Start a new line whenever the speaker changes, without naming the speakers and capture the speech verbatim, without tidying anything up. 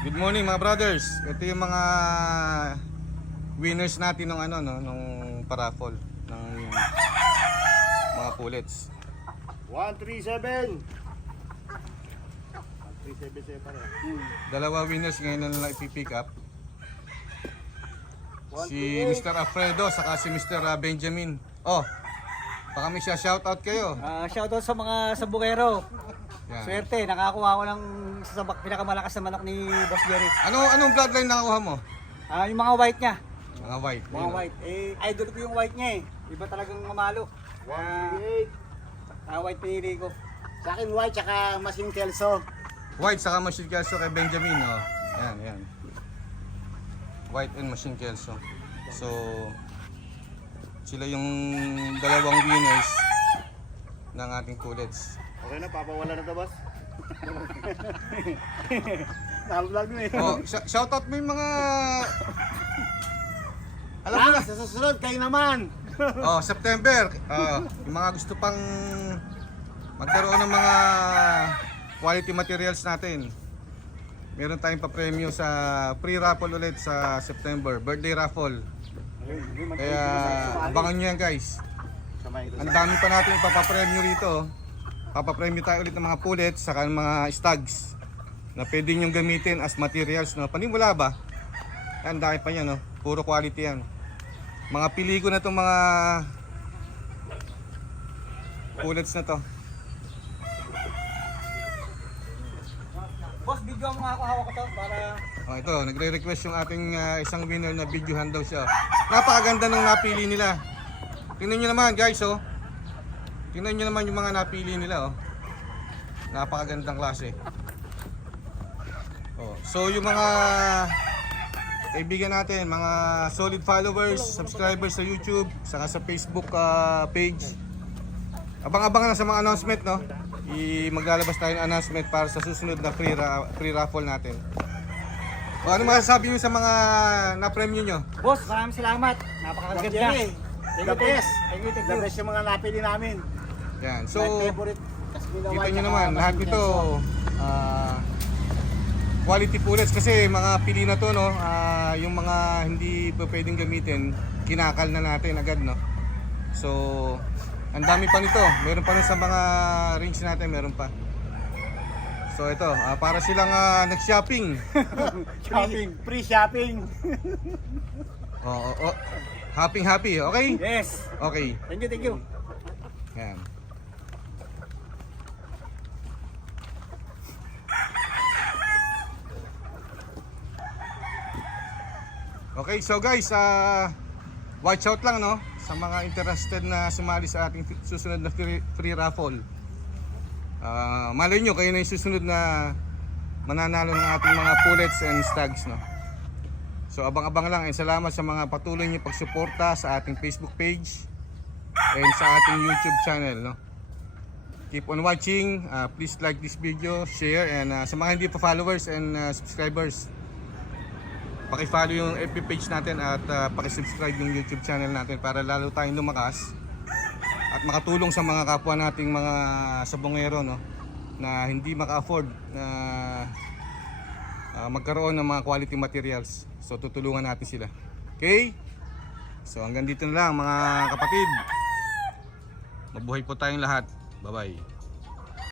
Good morning mga brothers. Ito yung mga winners natin ng ano no, nung paraffol ng mga pullets.
one three seven. one three seven sa'yo pare.
Dalawa winners ngayon na lang ipipick up.
one
Si
three eight.
Mister Alfredo saka si Mister Benjamin. Oh, baka may siya shoutout kayo.
Ah, shoutout sa mga sabukero.
Yan.
Swerte, nakakuha ko ng sa pinakamalakas na manok ni Boss Jerry.
Ano anong bloodline nakakuha mo?
Ah, yung mga white niya.
Mga white.
Mga
Yun, oh.
white. Eh, idol ko yung white niya eh. Iba talagang mamalo.
one
Ah,
three eight.
ah, white pinili ko.
Sa akin white tsaka masing kelso.
White saka machine kelso kay Benjamin, oh. Yan, yan. White and machine kelso. So sila yung dalawang winners ng ating pullets.
Okay na, papawala na to boss. Nakablog na eh.
Oh, sh- shoutout mo yung mga alam mo
Ah,
na.
sa susunod kayo naman.
Oh, September. Oh, yung mga gusto pang magkaroon ng mga quality materials natin. Meron tayong pa-premyo sa free raffle ulit sa September, birthday raffle. Kaya abangan nyo yan guys. Ang dami pa natin ipapapremyo rito. Papapremyo tayo ulit ng mga pullets saka ng mga stags na pwede nyo gamitin as materials. No? Panimula ba? Yan, dami pa yan. No? Puro quality yan. Mga pili ko na itong mga pullets na to.
Boss, video mo nga ako hawak ko to para
Oh, ito, nagre-request yung ating uh, isang winner na videohan daw siya. Napakaganda ng napili nila. Tingnan nyo naman guys, oh. Tingnan nyo naman yung mga napili nila, oh. Napakagandang klase. Oh, so yung mga kaibigan natin, mga solid followers, subscribers sa YouTube, saka sa Facebook uh, page. Abang-abang na sa mga announcement, no? I maglalabas tayo ng announcement para sa susunod na free, ra free raffle natin. O, ano masasabi niyo sa mga na-premyo nyo?
Boss, maraming salamat. Napakaganda.
Jerry,
Thank
the
you,
best.
Thank you, thank
The
you.
best yung mga napili namin.
Yan.
So,
So,
my favorite. Kasmina
kita
white
nyo
tsaka
naman, lahat
masing
nito
kelso.
ah, quality pullets kasi mga pili na to, no? Ah, yung mga hindi pa pwedeng gamitin, kinakal na natin agad, no? So, ang dami pa nito. Meron pa rin sa mga rings natin, meron pa. So ito, ah, para silang ah, nag-shopping.
Shopping. Free shopping.
Oo, oh, oh. Happy happy, okay?
Yes.
Okay.
Thank you, thank you.
Yan. Okay, so guys, uh, watch out lang, no, sa mga interested na sumali sa ating fi- susunod na free, free raffle. Uh, malay nyo, kayo na yung susunod na mananalo ng ating mga pullets and stags, no. So abang-abang lang, and salamat sa mga patuloy niyo pagsuporta sa ating Facebook page and sa ating YouTube channel, no. Keep on watching, uh, please like this video, share, and uh, sa mga hindi pa followers and uh, subscribers, paki-follow yung F B page natin at uh, paki-subscribe yung YouTube channel natin para lalo tayong lumakas at makatulong sa mga kapwa nating mga sabongero, no, na hindi maka-afford na uh, magkaroon ng mga quality materials. So tutulungan natin sila. Okay? So hanggang dito na lang mga kapatid. Mabuhay po tayong lahat. Bye-bye.